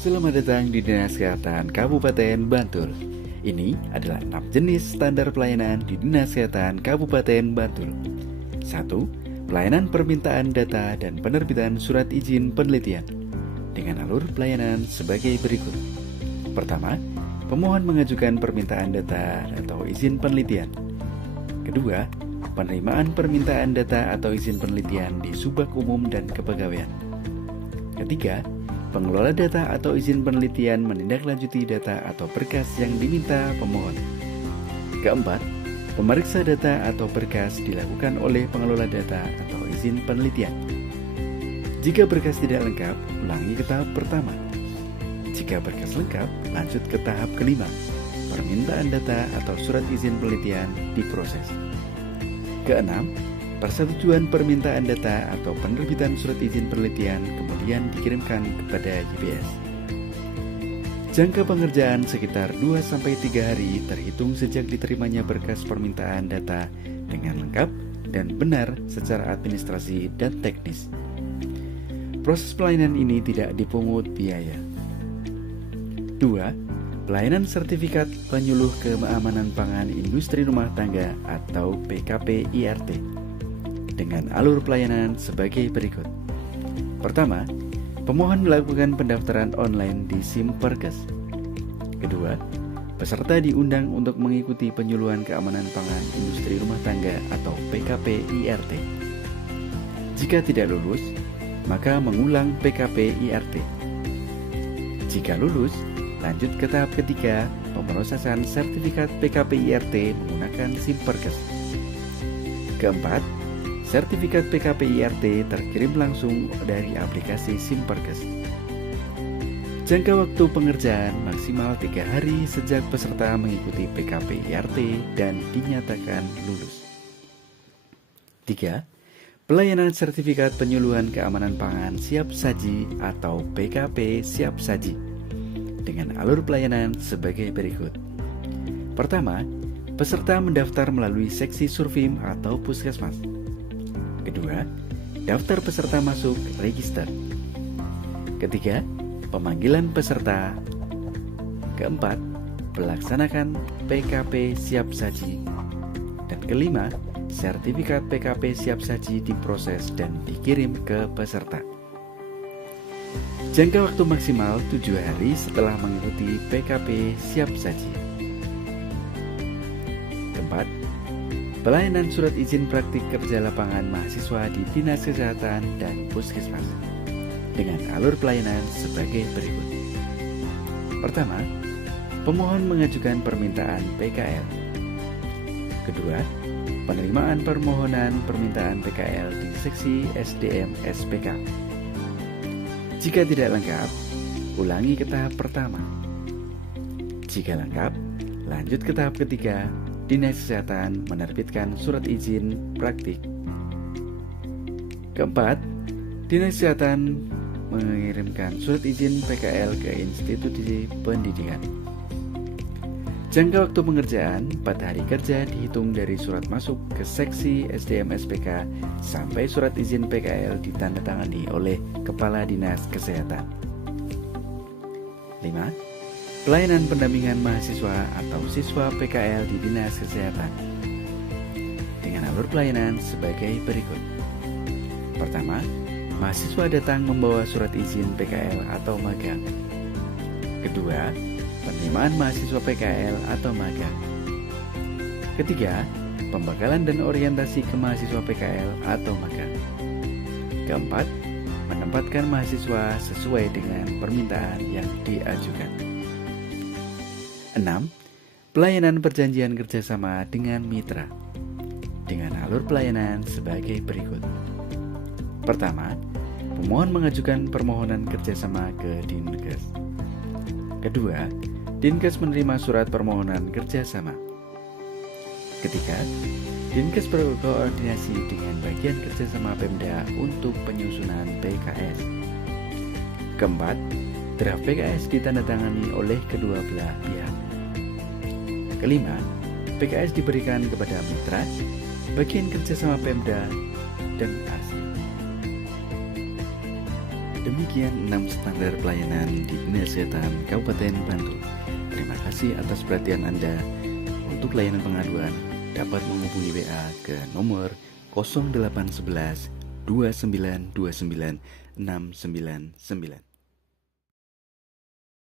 Selamat datang di Dinas Kesehatan Kabupaten Bantul. Ini adalah 6 jenis standar pelayanan di Dinas Kesehatan Kabupaten Bantul. 1. Pelayanan permintaan data dan penerbitan surat izin penelitian dengan alur pelayanan sebagai berikut. Pertama, pemohon mengajukan permintaan data atau izin penelitian. Kedua, penerimaan permintaan data atau izin penelitian di Subak Umum dan Kepegawaian. Ketiga, pengelola data atau izin penelitian menindaklanjuti data atau berkas yang diminta pemohon. Keempat, pemeriksa data atau berkas dilakukan oleh pengelola data atau izin penelitian. Jika berkas tidak lengkap, ulangi ke tahap pertama. Jika berkas lengkap, lanjut ke tahap kelima. Permintaan data atau surat izin penelitian diproses. Keenam, persetujuan permintaan data atau penerbitan surat izin penelitian kemudian dikirimkan kepada YBS. Jangka pengerjaan sekitar 2-3 hari terhitung sejak diterimanya berkas permintaan data dengan lengkap dan benar secara administrasi dan teknis. Proses pelayanan ini tidak dipungut biaya. 2. Pelayanan sertifikat penyuluh keamanan pangan industri rumah tangga atau PKP-IRT dengan alur pelayanan sebagai berikut. Pertama, pemohon melakukan pendaftaran online di Simperkes. Kedua, peserta diundang untuk mengikuti penyuluhan keamanan pangan industri rumah tangga atau PKP-IRT. Jika tidak lulus, maka mengulang PKP-IRT. Jika lulus, lanjut ke tahap ketiga, pemrosesan sertifikat PKP-IRT menggunakan Simperkes. Keempat, sertifikat PKP-IRT terkirim langsung dari aplikasi Simperkes. Jangka waktu pengerjaan maksimal 3 hari sejak peserta mengikuti PKP-IRT dan dinyatakan lulus. 3. Pelayanan sertifikat penyuluhan keamanan pangan siap saji atau PKP siap saji dengan alur pelayanan sebagai berikut. Pertama, peserta mendaftar melalui seksi Survim atau Puskesmas. Kedua, daftar peserta masuk register. Ketiga, pemanggilan peserta. Keempat, pelaksanakan PKP siap saji. Dan kelima, sertifikat PKP siap saji diproses dan dikirim ke peserta. Jangka waktu maksimal 7 hari setelah mengikuti PKP siap saji. Keempat, pelayanan surat izin praktik kerja lapangan mahasiswa di Dinas Kesehatan dan Puskesmas dengan alur pelayanan sebagai berikut. Pertama, pemohon mengajukan permintaan PKL. Kedua, penerimaan permohonan permintaan PKL di seksi SDM SPK. Jika tidak lengkap, ulangi ke tahap pertama. Jika lengkap, lanjut ke tahap ketiga. Dinas Kesehatan menerbitkan surat izin praktik. Keempat, Dinas Kesehatan mengirimkan surat izin PKL ke institusi pendidikan. Jangka waktu pengerjaan 4 hari kerja dihitung dari surat masuk ke seksi SDM SPK sampai surat izin PKL ditandatangani oleh Kepala Dinas Kesehatan. 5. Pelayanan pendampingan mahasiswa atau siswa PKL di Dinas Kesehatan dengan alur pelayanan sebagai berikut. Pertama, mahasiswa datang membawa surat izin PKL atau magang. Kedua, penerimaan mahasiswa PKL atau magang. Ketiga, pembekalan dan orientasi ke mahasiswa PKL atau magang. Keempat, menempatkan mahasiswa sesuai dengan permintaan yang diajukan. 6. Pelayanan perjanjian kerjasama dengan mitra dengan alur pelayanan sebagai berikut. Pertama, pemohon mengajukan permohonan kerjasama ke Dinkes. Kedua, Dinkes menerima surat permohonan kerjasama. Ketiga, Dinkes berkoordinasi dengan bagian kerjasama Pemda untuk penyusunan PKS. Keempat, draft PKS ditandatangani oleh kedua belah pihak. Kelima, PKS diberikan kepada mitra, bagian kerjasama Pemda, dan ASI. Demikian 6 standar pelayanan di Dinas Kesehatan Kabupaten Bantul. Terima kasih atas perhatian Anda. Untuk layanan pengaduan, dapat menghubungi WA ke nomor 0811 2929 699.